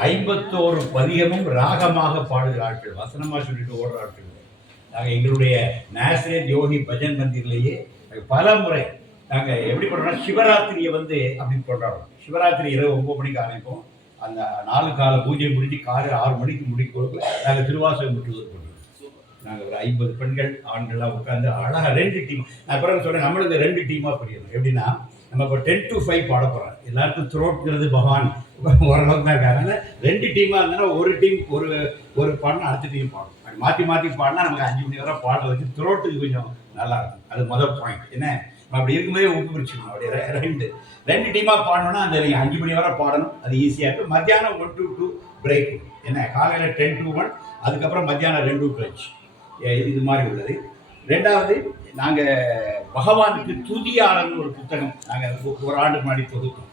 ஐம்பத்தோரு பதிகமும் ராகமாக பாடுகிற ஆட்கள் வசனமாக சொல்லிட்டு ஓடுற ஆட்கள் நாங்கள் எங்களுடைய நேசரேத் யோகி பஜன் மந்திரிலேயே பல முறை நாங்கள் எப்படி பண்ணுறோம்னா சிவராத்திரியை வந்து அப்படி கொண்டாடுறோம் சிவராத்திரி இரவு ஒன்பது மணிக்கு ஆரம்பிப்போம். அந்த நாலு கால பூஜை முடிஞ்சு காலையில் ஆறு மணிக்கு முடிக்கிறதுக்குள்ள நாங்கள் திருவாசகம் முற்றுவது பண்ணுறோம் நாங்கள் ஒரு ஐம்பது பெண்கள் ஆண்கள்லாம் உட்காந்து அழகாக ரெண்டு டீம். நான் பிறகு சொன்னேன் நம்மளுக்கு ரெண்டு டீமாக பிரியணும். எப்படின்னா நம்ம இப்போ டென் டு ஃபைவ் பாட போகிறோம் எல்லாருக்கும் த்ரோட்ங்கிறது பகவான். ஓரளவுக்கு தான் இருக்காங்க ரெண்டு டீமாக இருந்தனா ஒரு டீம் ஒரு ஒரு பாடணும் அடுத்த டீம் பாடும் அப்படி மாற்றி மாற்றி பாடினா நமக்கு அஞ்சு மணி வரை பாட வச்சு த்ரோட்டுக்கு கொஞ்சம் நல்லா இருக்கும். அது முதல் பாயிண்ட் என்ன? நம்ம அப்படி இருக்கும்போதே ஊக்குவிச்சிக்கணும் அப்படி ரெ- ரெண்டு. ரெண்டு டீமாக பாடணும்னா அந்த நீங்கள் அஞ்சு மணி வரை பாடணும். அது ஈஸியாக இருக்கும். மத்தியானம் ஒன் டூ டூ பிரேக் என்ன? காலையில் டென் டூ ஒன் அதுக்கப்புறம் மத்தியானம் ரெண்டு டு இது மாதிரி உள்ளது. ரெண்டாவது நாங்கள் பகவானுக்கு துதியாளர்னு ஒரு புத்தகம் நாங்கள் ஒரு ஆண்டு முன்னாடி தொகுத்தோம்.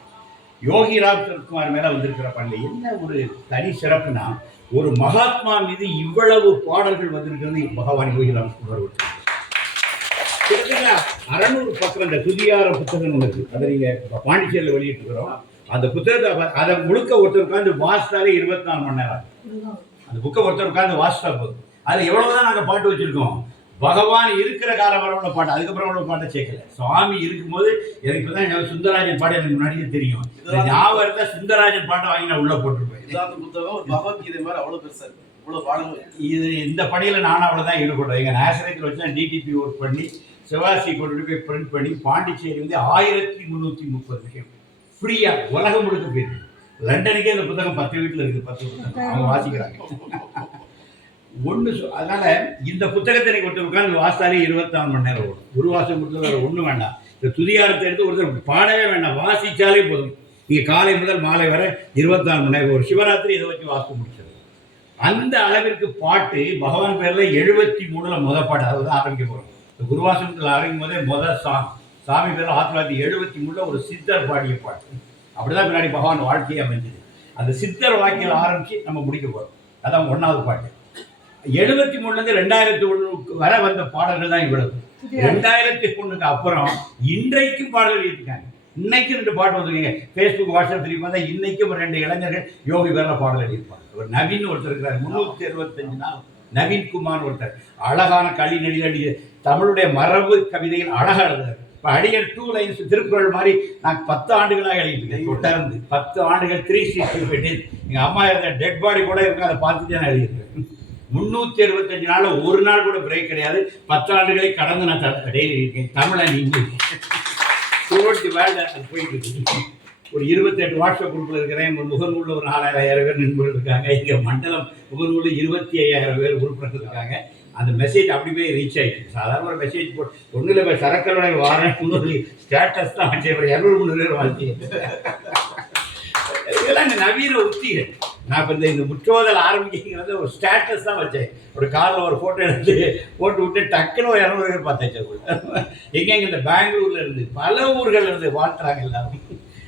யோகி ராம் சரத்குமார் மேலே வந்திருக்கிற பள்ளி என்ன ஒரு தனி சிறப்புனா ஒரு மகாத்மா மீது இவ்வளவு பாடல்கள் வந்திருக்கிறது பகவான் யோகி ராம் சரத்குமார் கிட்டத்தட்ட அறநூறு பக்கம் இந்த துதியார புத்தகம் இருக்கு. அதை நீங்கள் பாண்டிச்சேரியில் வெளியிட்டுருக்கிறோம். அந்த புத்தகத்தை அதை முழுக்க ஒருத்தர் உட்காந்து வாசித்தாலே இருபத்தி நாலு மணி நேரம் அந்த புக்கை ஒருத்தர் உட்காந்து வாசித்தா போதும். அதில் எவ்வளவுதான் நாங்கள் பாட்டு வச்சிருக்கோம்? பகவான் இருக்கிற காலம் வரை உள்ள பாட்டு அதுக்கப்புறம் உள்ள பாட்டை சேர்க்கல சுவாமி இருக்கும்போது எனக்கு இப்பதான் எனக்கு சுந்தரராஜன் பாட்டு எனக்கு முன்னாடியே தெரியும். ஞாபகம் இருந்தா சுந்தரராஜன் பாட்டை வாங்கி நான் உள்ள போட்டிருப்பேன். வேதாந்த புத்தகம் பகவத்கீதை மாதிரி அவ்வளவு பெருசா இருக்கு. இது இந்த பணியில் நானும் அவ்வளோதான் ஈடுபடுறேன் எங்கள் நேசரத்தில் வச்சு தான் டிடிபி ஒர்க் பண்ணி சிவாசி கொண்டு போய் பிரிண்ட் பண்ணி பாண்டிச்சேரி வந்து ஆயிரத்தி முந்நூற்றி முப்பது விஷயம். ஃப்ரீயாக உலகம் முழுக்க போயிருக்கு. லண்டனுக்கே இந்த புத்தகம் பத்து வீட்டில் இருக்குது பத்து புத்தகம் அவங்க வாசிக்கிறாங்க. ஒன்று அதனால் இந்த புத்தகத்தை நீங்கள் ஒருத்தர் உட்காந்து வாசித்தாலே இருபத்தாறு மணி நேரம் ஓடும். ஒரு வாசம் கொடுத்தது ஒன்றும் வேண்டாம். இந்த துதியாரத்தை எடுத்து ஒருத்தர் பாடவே வேண்டாம். வாசிச்சாலே போதும். நீங்கள் காலை முதல் மாலை வரை இருபத்தாறு மணி நேரம் ஒரு சிவராத்திரி இதை வச்சு வாசிக்க முடிச்சது அந்த அளவிற்கு பாட்டு பகவான் பேரில் எழுபத்தி மூணில் முத பாட்டு அதாவது ஆரம்பிக்க போகிறோம் இந்த குருவாசனத்தில் ஆரம்பிக்கும் போதே முத சாங் சாமி பேரில் ஆயிரத்தி தொள்ளாயிரத்தி எழுபத்தி மூணில் ஒரு சித்தர் பாடிய பாட்டு. அப்படிதான் பின்னாடி பகவான் வாழ்க்கையை அமைஞ்சது. அந்த சித்தர் வாக்கியில் ஆரம்பித்து நம்ம முடிக்க போகிறோம் அதான் ஒன்றாவது பாட்டு. எழுபத்தி மூணுல இருந்து ரெண்டாயிரத்தி ஒண்ணுக்கு வரை வந்த பாடல்கள் தான் இவ்வளவு. ரெண்டாயிரத்தி ஒண்ணுக்கு அப்புறம் இன்றைக்கும் பாடல்கள் இருக்காங்க இன்னைக்கு ரெண்டு பாட்டு வந்துருக்கீங்க. ஃபேஸ்புக் வாட்ஸ்அப் திரும்பி பார்த்தா இன்னைக்கும் ஒரு ரெண்டு இளைஞர்கள் யோகி பேர்ல பாடல் எழுதியிருப்பாங்க. ஒரு நவீன் ஒருத்தர் இருக்கிறார் முன்னூத்தி அறுபத்தஞ்சு நாள். நவீன் குமார் ஒருத்தர். அழகான களி நெடிலடி தமிழுடைய மரபு கவிதையில் அழகா எழுதுறாரு. இப்போ அடியர் டூ லைன்ஸ் திருக்குறள் மாதிரி நான் பத்து ஆண்டுகளாக எழுதிட்டு இருக்கேன் தொடர்ந்து பத்து ஆண்டுகள் த்ரீ சிக்ஸ்டி ஃபைவ் டேஸ் எங்கள் அம்மா இருந்த டெட் பாடி கூட இருக்கு அதை பார்த்துட்டு நான் எழுதியிருக்கேன். முந்நூற்றி அறுபத்தஞ்சு நாளில் ஒரு நாள் கூட பிரேக் கிடையாது. பத்து ஆண்டுகளை கடந்து நான் டெய்லி இருக்கேன். தமிழை நீங்கள் த்ரூஅவுட் வேர்ல்டு அது போயிட்டு இருக்கு. ஒரு இருபத்தெட்டு வாட்ஸ்அப் குரூப்பில் இருக்கிறேன். ஒரு முகநூலில் ஒரு நாலாயிரம் பேர் நண்பர்கள் இருக்காங்க. இங்கே மண்டலம் முகநூலில் இருபத்தி ஐயாயிரம் பேர் உறுப்பினர்கள் இருக்காங்க. அந்த மெசேஜ் அப்படி போய் ரீச் ஆகிடுச்சு சாதாரண ஒரு மெசேஜ் போட்டு ஒன்றும் இல்லை சரக்கருடைய வாரேன் முன்னூறு ஸ்டேட்டஸ் தான் வச்சு ஒரு இரநூறு முந்நூறு பேர் வாழ்த்தி இதெல்லாம் இந்த நவீன உத்திகள். நான் இப்போ இந்த இந்த முற்றோதல் ஆரம்பிக்கிறது ஒரு ஸ்டேட்டஸ் தான் வச்சேன். ஒரு காரில் ஒரு ஃபோட்டோ எடுத்து போட்டு விட்டு டக்குன்னு ஒரு இரநூறு பேர் பார்த்தாச்சு எங்கெங்க இந்த பெங்களூர்ல இருந்து பல ஊர்களில் இருந்து வாழ்த்துறாங்க எல்லாரும்.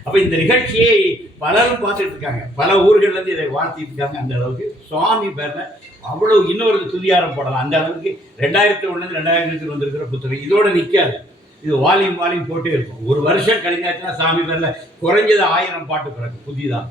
அப்போ இந்த நிகழ்ச்சியை பலரும் பார்த்துட்டு இருக்காங்க. பல ஊர்கள்லேருந்து இதை வாழ்த்திட்டு இருக்காங்க அந்த அளவுக்கு. சுவாமி பேரில் அவ்வளோ இன்னொரு துதியாரம் போடலாம். அந்த அளவுக்கு ரெண்டாயிரத்தி ஒன்றுலேருந்து ரெண்டாயிரத்தி வந்திருக்கிற புத்தகம் இதோட நிற்காது இது வாலியும் வாலியும் போட்டே இருக்கும். ஒரு வருஷம் கழிஞ்சாச்சுன்னா சாமி பேரில் குறைஞ்சது ஆயிரம் பாட்டு பிறகு புதிதான்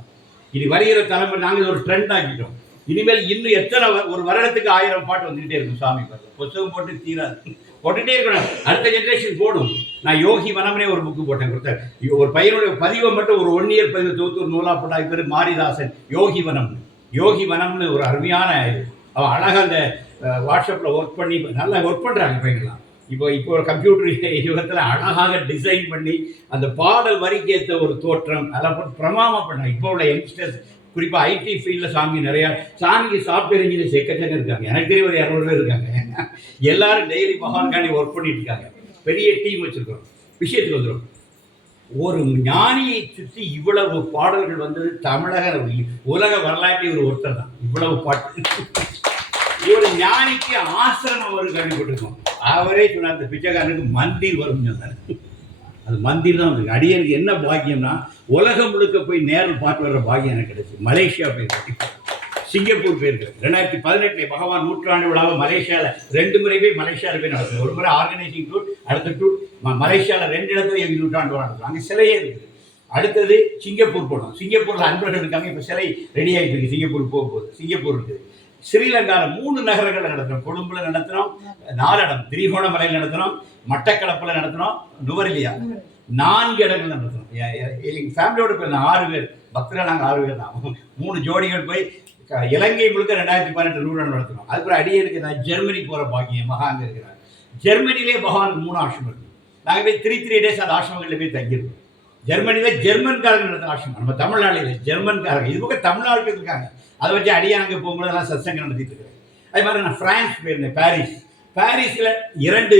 இனி வருகிற தலைமுறை நாங்கள் ஒரு ட்ரெண்ட் ஆக்கிட்டோம். இனிமேல் இன்னும் எத்தனை வ- ஒரு வருடத்துக்கு ஆயிரம் பாட்டு வந்துகிட்டே இருக்கும் சாமி பேர்ல புத்தகம் போட்டு தீராது. போட்டுகிட்டே இருக்கணும். அடுத்த ஜென்ரேஷன் போடும். நான் யோகி வனம்னே ஒரு புக்கு போட்டேன் கொடுத்தேன். ஒரு பையனுடைய பதிவை மட்டும் ஒரு ஒன் இயர் பதிவு தொகுத்து ஒரு நூலாக போட்டா பேர் மாரிதாசன் யோகி வனம் யோகி வனம்னு ஒரு அருமையான இது. அவன் அழகாக அந்த வாட்ஸ்அப்பில் ஒர்க் பண்ணி நல்லா ஒர்க் பண்ணுறாங்க பையன்லாம். இப்போ இப்போ ஒரு கம்ப்யூட்டர் யுகத்தில் அழகாக டிசைன் பண்ணி அந்த பாடல் வரிக்கு ஏற்ற ஒரு தோற்றம் அதெல்லாம் பிரமாம பிரமாமா பண்ணாங்க. இப்போ உள்ள யங்ஸ்டர்ஸ் குறிப்பாக ஐடி ஃபீல்டில் சாமி நிறையா சாமிக்கு சாஃப்ட்வேர் இன்ஜினியர்ஸ் எக்கச்சக்கம் இருக்காங்க. எனக்கு தெரியும் ஒரு இரநூறு பேர் இருக்காங்க. எல்லாரும் டெய்லி மகான்காண்டி ஒர்க் பண்ணிட்டு இருக்காங்க. பெரிய டீம் வச்சிருக்கிறோம். விஷயத்துக்கு வந்துடும் ஒரு ஞானியை சுற்றி இவ்வளவு பாடல்கள் வந்தது தமிழக உலக வரலாற்றில் ஒரு ஒருத்தர் தான். இவ்வளவு பாட்டு. ஒரு ஞானிக்கு ஆசிரமம் ஒரு கண்டுபிடிக்கும் அவரே சொன்னார் அந்த பிச்சைக்காரனுக்கு மந்திர் வரும் சொன்னார். அது மந்திர் தான் வந்து அடியனுக்கு என்ன பாக்கியம்னா உலகம் முழுக்க போய் நேரில் பார்த்து வர்ற பாக்கியம் எனக்கு கிடைச்சி. மலேசியா போயிருக்கேன் சிங்கப்பூர் போயிருக்கேன் ரெண்டாயிரத்தி பதினெட்டுல பகவான் நூற்றாண்டு விழாவை மலேசியாவில் ரெண்டு முறை போய் மலேசியாவில் போய் நடத்துது ஒரு முறை ஆர்கனைசிங் டூர் அடுத்த டூர் மலேசியாவில் ரெண்டு இடத்துல எங்கள் நூற்றாண்டு விழா அங்கே சிலையே இருக்குது. அடுத்தது சிங்கப்பூர் போனோம் சிங்கப்பூர்ல அன்பர்கள் இருக்காங்க. இப்போ சிலை ரெடி ஆகிட்டு இருக்கு. சிங்கப்பூர் போக சிங்கப்பூர் இருக்குது. ஸ்ரீலங்காவில் மூணு நகரங்களில் நடத்துகிறோம் கொழும்புல நடத்துகிறோம் நாலடம். திரிகோணமலையில் நடத்துகிறோம் மட்டக்களப்பில் நடத்துகிறோம் நுவரிலியா. நான்கு இடங்கள் நடத்துகிறோம் எங்கள் ஃபேமிலியோட போய் ஆறு பேர். பக்தர்கள் நாங்கள் ஆறு பேர் தான். மூணு ஜோடிகள் போய் இலங்கை முழுக்க ரெண்டாயிரத்தி பதினெட்டு நூறு நடத்துகிறோம் அதுக்கப்புறம் அடியனுக்கு நான் ஜெர்மனி போகிற பாக்கியம். மகா அங்கே இருக்கிறார். ஜெர்மனிலே பகவானுக்கு மூணு ஆசிரமம் இருக்குது நாங்கள் போய் த்ரீ த்ரீ டேஸ் அந்த ஆசிரமங்களில் போய் தங்கியிருக்கோம். ஜெர்மனியில் ஜெர்மன்காரங்க நடந்த ஆட்சி. நம்ம தமிழ்நாடுல ஜெர்மன்காரங்க. இது பக்கம் தமிழ்நாட்டில் இருக்காங்க அதை வச்சு அடியானங்க போகும்போது எல்லாம் சத்சங்கம் நடத்திட்டு இருக்கிறேன் அதே மாதிரி நான் பிரான்ஸ் போயிருந்தேன் பாரிஸ். பாரிஸில் இரண்டு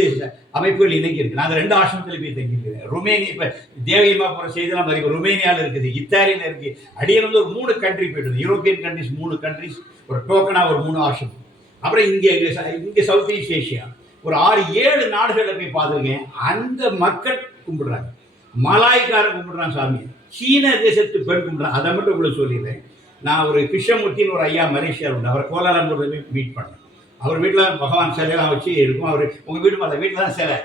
அமைப்புகள் இணைக்கி இருக்கு நான் ரெண்டு ஆசிரமத்தில் போய் தங்கியிருக்கிறேன். ருமேனியா இப்போ தேவியமா போகிற செய்திலாம் மாதிரி ருமேனியாவில் இருக்குது இத்தாலியில் இருக்குது அடியில் வந்து ஒரு மூணு கண்ட்ரி போயிட்டு யூரோப்பியன் கண்ட்ரிஸ் மூணு கண்ட்ரிஸ் ஒரு டோக்கனாக ஒரு மூணு ஆசிரமம். அப்புறம் இங்கே இங்கே சவுத் ஈஸ்ட் ஏஷியா ஒரு ஆறு ஏழு நாடுகளில் போய் பார்த்துருக்கேன். அந்த மக்கள் கும்பிடுறாங்க. மலாய்க்காரன் கும்பிட்றான் சாமி. சீன தேசத்து பெண் கும்பிட்றான். அதை மட்டும் உங்களுக்கு சொல்லிடுறேன். நான் ஒரு கிருஷ்ணமூர்த்தின்னு ஒரு ஐயா மலேசியாவில் உண்டு. அவரை கோலாலம்பூரில் போய் மீட் பண்ணேன். அவர் வீட்டில் பகவான் சிலையெல்லாம் வச்சு இருக்கும். அவர் உங்கள் வீடு அந்த வீட்டில் தான் சிலை.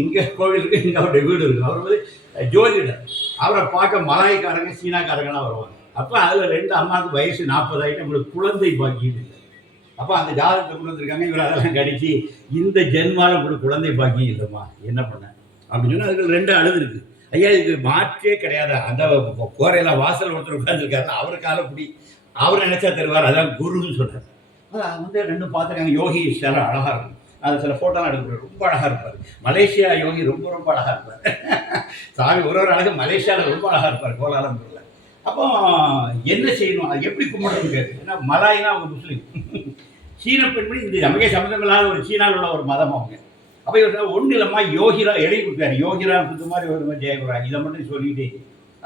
இங்கே கோவில் இருக்குது இங்கே அவருடைய வீடு இருக்குது அவர் வந்து ஜோதிடர். அவரை பார்க்க மலாய்க்காரங்க சீனாக்காரங்கெல்லாம் வருவாங்க. அப்போ அதில் ரெண்டு அம்மாவுக்கு வயசு நாற்பது ஆகிட்டு உங்களுக்கு குழந்தை பாக்கியம் இல்லை. அப்போ அந்த ஜாதகத்தை கொண்டு வந்திருக்காங்க. இவர் அதெல்லாம் கடிச்சு இந்த ஜென்மாவில் உங்களுக்கு குழந்தை பாக்கியம் இல்லைம்மா. என்ன பண்ண? அப்படின்னு சொன்னால் அதுக்கு ரெண்டு அழுது இருக்குது ஐயா இது மாற்றே கிடையாது. அந்த கோரையில் வாசல் ஒருத்தர் உட்காந்துருக்காரு அவர் காலப்படி அவர் நினைச்சா தருவார். அதான் குருன்னு சொல்கிறார் அதான் வந்து ரெண்டும் பார்த்துருக்காங்க யோகி சில அழகாக இருக்கும். அது சில ஃபோட்டோலாம் எடுக்கிறார் ரொம்ப அழகாக இருப்பார். மலேசியா யோகி ரொம்ப ரொம்ப அழகாக இருப்பார். சாமி ஒரு ஒரு அழகு மலேசியாவில் ரொம்ப அழகா இருப்பார். கோலாலம்பூரில். அப்போ என்ன செய்யணும்? அது எப்படி கும்பிடணும் கேட்டு ஏன்னா மலாய்னா அவங்க முஸ்லீம். சீன பெண்மணி இது நமக்கே சம்மந்தம் இல்லாத ஒரு சீனாவில் உள்ள ஒரு மதம் அவங்க. அப்போ இவர் ஒன்றும் இல்லைம்மா யோகிரா எழுதி கொடுத்தாரு யோகிரா இந்த மாதிரி ஒரு ஜெயகுரா இதை மட்டும் சொல்லிட்டு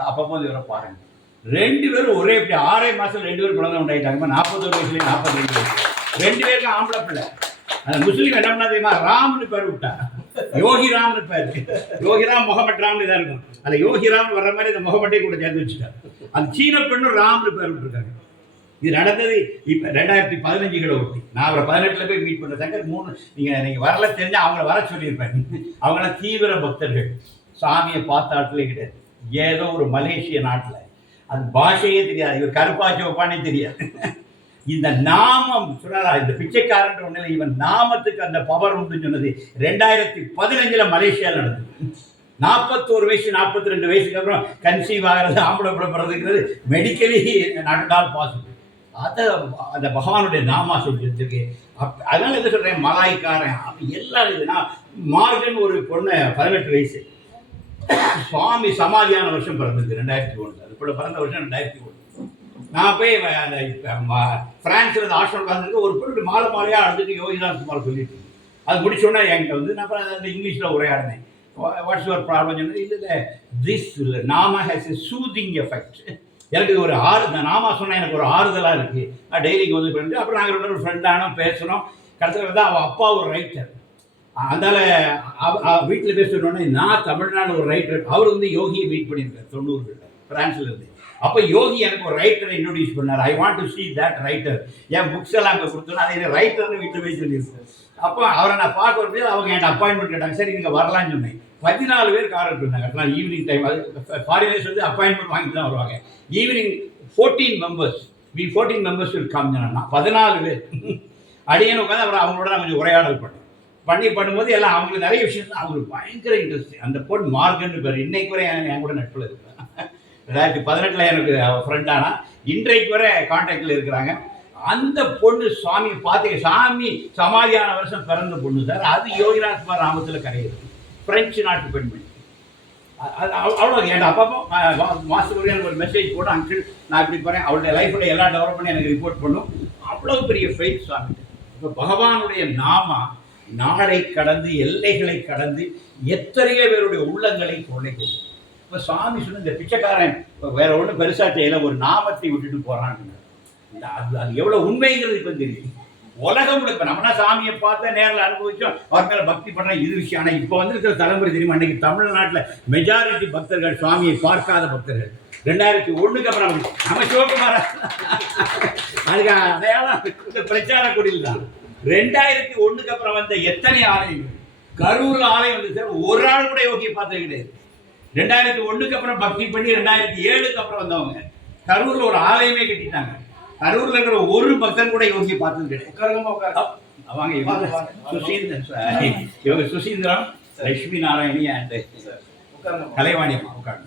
அப்பப்போ இவரை பாருங்க. ரெண்டு பேரும் ஒரே இப்படி ஆறே மாதம் ரெண்டு பேரும் குழந்தை உண்டாயிட்டாங்க நாற்பத்தொரு வயசுலேயே நாற்பத்தி ரெண்டு வயசு. ரெண்டு பேருக்கும் ஆம்பளை பிள்ளை. அந்த முஸ்லீம் என்ன பண்ணா தெரியுமா? ராம்னு பேர் விட்டா. யோகி ராம்னு பேர். யோகி ராம் முகமட் ராம்னு தான் இருக்கும். அந்த யோகி ராம் வர்ற மாதிரி இந்த முகமட்டையும் கூட சேர்த்து வச்சுட்டார். அந்த சீன பெண்ணும் ராம்னு பேர் விட்டுருக்காங்க. இது நடந்தது இப்போ ரெண்டாயிரத்தி பதினஞ்சுகளை ஒட்டி. நான் அவரை பதினெட்டில் போய் மீட் பண்ண சங்கர் மூணு நீங்கள் நீங்கள் வரல தெரிஞ்சா அவங்கள வர சொல்லியிருப்பேன் அவங்களாம் தீவிர பக்தர்கள். சாமியை பார்த்த ஆட்களே கிடையாது. ஏதோ ஒரு மலேசிய நாட்டில். அது பாஷையே தெரியாது. இவர் கருப்பா சிவப்பானே தெரியாது. இந்த நாமம் சொன்னாரா? இந்த பிச்சைக்காரன்ற ஒன்றில் இவன் நாமத்துக்கு அந்த பவர் உண்டுன்னு சொன்னது ரெண்டாயிரத்தி பதினஞ்சில் மலேசியாவில் நடந்தது. நாற்பத்தோரு வயசு நாற்பத்தி ரெண்டு வயசுக்கு அப்புறம் கன்சீவ் ஆகிறது ஆம்பளை மெடிக்கலி நாட் ஆல் பாசிபிள் அதை அந்த பகவானுடைய நாமா சொல்லிட்டுருக்கு அப் அதனால என்ன சொல்கிறேன் மலாய்க்காரன் அப்படி எல்லாம் இதுனா மார்கன் ஒரு பொண்ணு பதினெட்டு வயசு. சுவாமி சமாதியான வருஷம் பிறந்தது ரெண்டாயிரத்தி ஒன்று. அது கூட பிறந்த வருஷம் ரெண்டாயிரத்தி ஒன்று. நான் போய் அந்த ஃப்ரான்ஸில் பிரான்ஸ்ல இருந்து ஆசிரம் ஒரு பொண்ணு மாலை மாலையாக அழுதுட்டு யோகிதான் சுமார் சொல்லிட்டு அது முடிச்சோடனே என்கிட்ட வந்து நான் அப்புறம் அந்த இங்கிலீஷில் உரையாடினேன். வாட்ஸ் யுவர் ப்ராப்ளம் சொன்னது இல்லை இல்லை திஸ் நாம ஹேஸ் எ சூதிங் எஃபெக்ட் எனக்கு ஒரு ஆறு நாம நாமா சொன்னால் எனக்கு ஒரு ஆறுதலாக இருக்குது நான் டெய்லிக்கு வந்து பண்ணிட்டு அப்புறம் நாங்கள் ரெண்டு பேரும் ஃப்ரெண்டானோம் பேசணும் கடைசியில் வந்து அவள் அப்பா ஒரு ரைட்டர் அதனால் வீட்டில் பேசணுன்னே நான் தமிழ்நாடு ஒரு ரைட்டர் அவர் வந்து யோகியை மீட் பண்ணியிருக்கார் தொண்ணூறுகளில் பிரான்ஸ்ல இருந்து. அப்போ யோகி எனக்கு ஒரு ரைட்டரை இன்ட்ரோடியூஸ் பண்ணார். I want to see that writer N books எல்லாம் அங்கே கொடுத்தோன்னா அதை ரைட்டர்னு வீட்டில் போய் சொல்லியிருக்கேன் அப்போ அவரை நான் பார்க்க வரும்போது அவங்க என்கிட்ட அப்பாயின்மெண்ட் கேட்டாங்க. சரி நீங்கள் வரலாம்னு சொன்னேன். பதினாலு பேர் கார் எடுத்துருந்தாங்க. அதெல்லாம் ஈவினிங் டைம் அது ஃபாரினர்ஸ் வந்து அப்பாயின்மெண்ட் வாங்கிட்டு தான் வருவாங்க. Evening fourteen members we fourteen members will பதினாலு பேர். அடியேன்னு உட்காந்து அப்புறம் அவங்களோட நான் கொஞ்சம் உரையாடல் பண்ணேன். பண்ணி பண்ணும்போது எல்லாம் அவங்களுக்கு நிறைய விஷயம் அவங்களுக்கு பயங்கர இன்ட்ரெஸ்ட் அந்த பொண்ணு மார்கன் பேர். இன்னைக்கு வரை என் கூட நட்பில் இருக்கிறேன் ரெண்டாயிரத்தி பதினெட்டில் எனக்கு ஃப்ரெண்டானா இன்றைக்கு வரை கான்டாக்டில் இருக்கிறாங்க. அந்த பொண்ணு சாமி பார்த்தீங்க சாமி சமாதியான வருஷம் பிறந்த பொண்ணு சார். அது யோகிராஜ்குமார் ராமத்தில் கரையுது பிரெஞ்சு நாட்டு பெண்மணி. அது அவ்வளோ என் அப்பப்போ மாதத்துக்கு எனக்கு ஒரு மெசேஜ் போட்டு அங்கிள் நான் இப்படி போகிறேன் அவருடைய லைஃப்பில் எல்லா டெவலப் எனக்கு ரிப்போர்ட் பண்ணும் அவ்வளோ பெரிய ஃபெய்த் சுவாமி. இப்போ பகவானுடைய நாமா நாளை கடந்து எல்லைகளை கடந்து எத்தனையோ பேருடைய உள்ளங்களை கொள்ளை கொடுக்கும் இப்போ சுவாமி சொன்ன இந்த பிச்சைக்காரன் வேற ஒன்றும் பெருசாக செய்யலை. ஒரு நாமத்தை விட்டுட்டு போகிறான்னு அது அது எவ்வளோ உண்மைங்கிறது இப்போ தெரியும் உலகம் இப்ப நம்மனா சாமியை பார்த்தா நேரில் அனுபவிச்சோம். அவர் மேல பக்தி பண்ண இது விஷயம். ஆனால் இப்போ வந்திருக்கிற தலைமுறை தெரியுமா? அன்னைக்கு தமிழ்நாட்டில் மெஜாரிட்டி பக்தர்கள் சுவாமியை பார்க்காத பக்தர்கள். ரெண்டாயிரத்தி ஒண்ணுக்கு அப்புறம் நம்ம சிவகுமார. அதுக்கு அடையாளம் இந்த பிரச்சார குடியில் தான். ரெண்டாயிரத்தி ஒண்ணுக்கு அப்புறம் வந்த எத்தனை ஆலயங்கள்? கரூர்ல ஆலயம் வந்து சார் ஒரு ஆள் கூட யோகியை பார்த்தது கிடையாது. ரெண்டாயிரத்தி ஒண்ணுக்கு அப்புறம் பக்தி பண்ணி ரெண்டாயிரத்தி ஏழுக்கு அப்புறம் வந்தவங்க. கரூர்ல ஒரு ஆலயமே கட்டிட்டாங்க. கரூர்ல இருக்கிற ஒரு பக்தன் கூட யோகி பார்த்தது கிடையாது. சுசீந்திரன் சுசீந்திரம் லட்சுமி நாராயணி அண்ட் கலைவாணி அம்மா உட்காந்து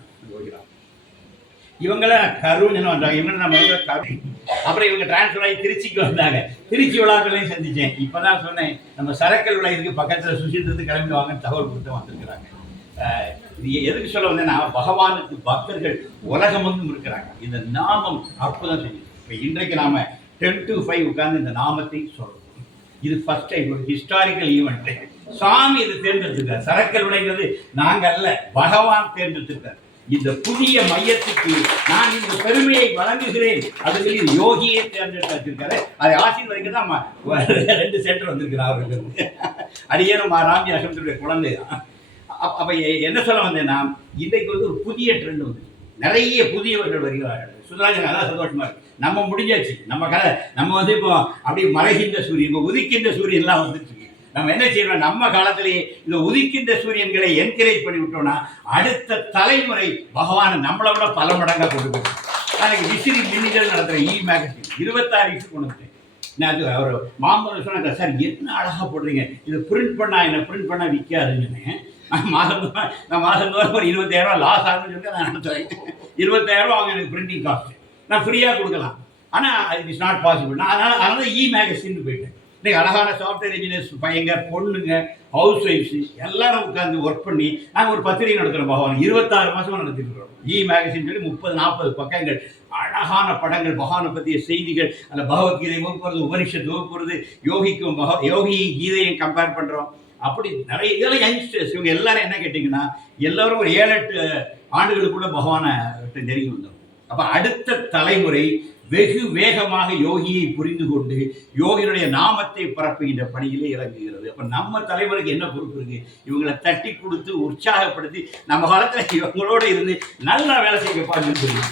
இவங்கள கரூர்னு வந்தாங்க இவங்க நம்ம கரூர். அப்புறம் இவங்க டிரான்ஸ்ஃபர் ஆகி திருச்சிக்கு வந்தாங்க. திருச்சி விழாக்களையும் சந்திச்சேன். இப்பதான் சொன்னேன் நம்ம சரக்கல் இருக்கு பக்கத்துல சுசீந்திரத்து கிளம்பி வாங்கன்னு தகவல் கொடுத்து வந்திருக்கிறாங்க. எதுக்கு சொல்ல வந்தேன்னா பகவானுக்கு பக்தர்கள் உலகமெங்கும் இருக்கிறாங்க. இந்த நாமம் அற்புதம் செய்யும் இப்போ இன்றைக்கு நாம டென் டு ஃபைவ் உட்கார்ந்து இந்த நாமத்தை சொல்றோம். இது ஃபர்ஸ்ட் டைம் ஒரு ஹிஸ்டாரிக்கல் ஈவெண்ட்டு சாமி இது தேர்ந்தெடுத்திருக்கார். சரக்கல் விளைங்கிறது நாங்க அல்ல பகவான் தேர்ந்தெடுத்திருக்கார். இந்த புதிய மையத்துக்கு நான் இந்த பெருமையை வழங்குகிறேன். அதுக்கு இது யோகியை தேர்ந்தெடுத்து வச்சிருக்காரு. அதை ஆசீர்வதிக்க தான் ரெண்டு சென்டர் வந்திருக்கிறார் அவருக்கு அடியே நம்ம ராம்ஜி அசமத்துடைய குழந்தை தான். அப்ப என்ன சொல்ல வந்தேன்னா இன்றைக்கு வந்து ஒரு புதிய ட்ரெண்ட் வந்து நிறைய புதியவர்கள் வருகிறார்கள். சுதராஜன் அதான் சந்தோஷமா இருக்கு. நம்ம முடிஞ்சாச்சு. நம்ம கதை. நம்ம வந்து இப்போ அப்படியே மறைகின்ற சூரியன் இப்போ உதிக்கின்ற சூரியன்லாம் வந்துட்டு இருக்கு நம்ம என்ன செய்யறோம்? நம்ம காலத்திலேயே இந்த உதிக்கின்ற சூரியன்களை என்கரேஜ் பண்ணி விட்டோம்னா அடுத்த தலைமுறை பகவான் நம்மளை விட பல மடங்காக கொண்டு போயிடும் எனக்கு விசிறி மின்னிதழ் நடத்துற இ மேகசின் இருபத்தாறு இஷ்யூ கொண்டு நான் அது அவர் மாம்பழம் சொன்னாங்க சார் என்ன அழகாக போடுறீங்க? இதை பிரிண்ட் பண்ணா என்ன? பிரிண்ட் பண்ணா விற்காதுன்னு சொன்னேன் மாதம் நான் மாதம் ஒரு இருபத்தாயிரம் லாஸ் ஆகுதுன்னு சொல்லிட்டு நான் நடத்துறேன். இருபத்தாயிரம் அவங்க எனக்கு பிரிண்டிங் காஸ்ட் நான் ஃப்ரீயாக கொடுக்கலாம். ஆனால் இட் இஸ் நாட் பாசிபிள் நான் அதனால் அதனால் இ மேகசின்னு போயிட்டேன். இன்றைக்கி அழகான சாஃப்ட்வேர் இன்ஜினியர்ஸ் பையங்க பொண்ணுங்க ஹவுஸ் ஒய்ஃப்ஸு எல்லாரும் உட்காந்து ஒர்க் பண்ணி நாங்கள் ஒரு பத்திரிகை நடத்துகிறோம் பகவான். இருபத்தாறு மாதமாக நடத்திட்டு இருக்கிறோம். இ மேகசின் சொல்லி முப்பது நாற்பது பக்கங்கள். அழகான படங்கள் பகவானை பற்றிய செய்திகள் அந்த பகவத்கீதை வகுப்புறது உபனிஷத்து வகுப்புறது யோகிக்கும் பக யோகி கீதையும் கம்பேர் பண்ணுறோம் அப்படி நிறைய இதெல்லாம் யங்ஸ்டர்ஸ் இவங்க எல்லாரும் என்ன கேட்டிங்கன்னா எல்லோரும் ஒரு ஏழு எட்டு ஆண்டுகளுக்குள்ளே பகவானை நெருங்கி வந்தோம் அப்போ அடுத்த தலைமுறை வெகு வேகமாக யோகியை புரிந்து கொண்டு யோகியினுடைய நாமத்தை பரப்புகின்ற பணியிலே இறங்குகிறது. அப்ப நம்ம தலைவருக்கு என்ன பொறுப்பு இருக்கு? இவங்களை தட்டி கொடுத்து உற்சாகப்படுத்தி நம்ம காலத்துல இவங்களோட இருந்து நல்லா வேலை செய்ய சொல்லி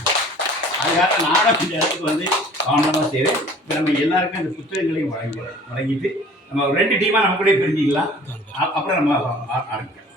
அதுக்காக நானும் இந்த இடத்துக்கு வந்து கவனமாக செய்கிறேன் இப்போ நம்ம எல்லாருக்கும் இந்த புத்தகங்களையும் வழங்கி வழங்கிட்டு நம்ம ரெண்டு டீமாக நம்ம கூட பிரிஞ்சிக்கலாம். அப்புறம் நம்ம ஆரம்பிக்கலாம்.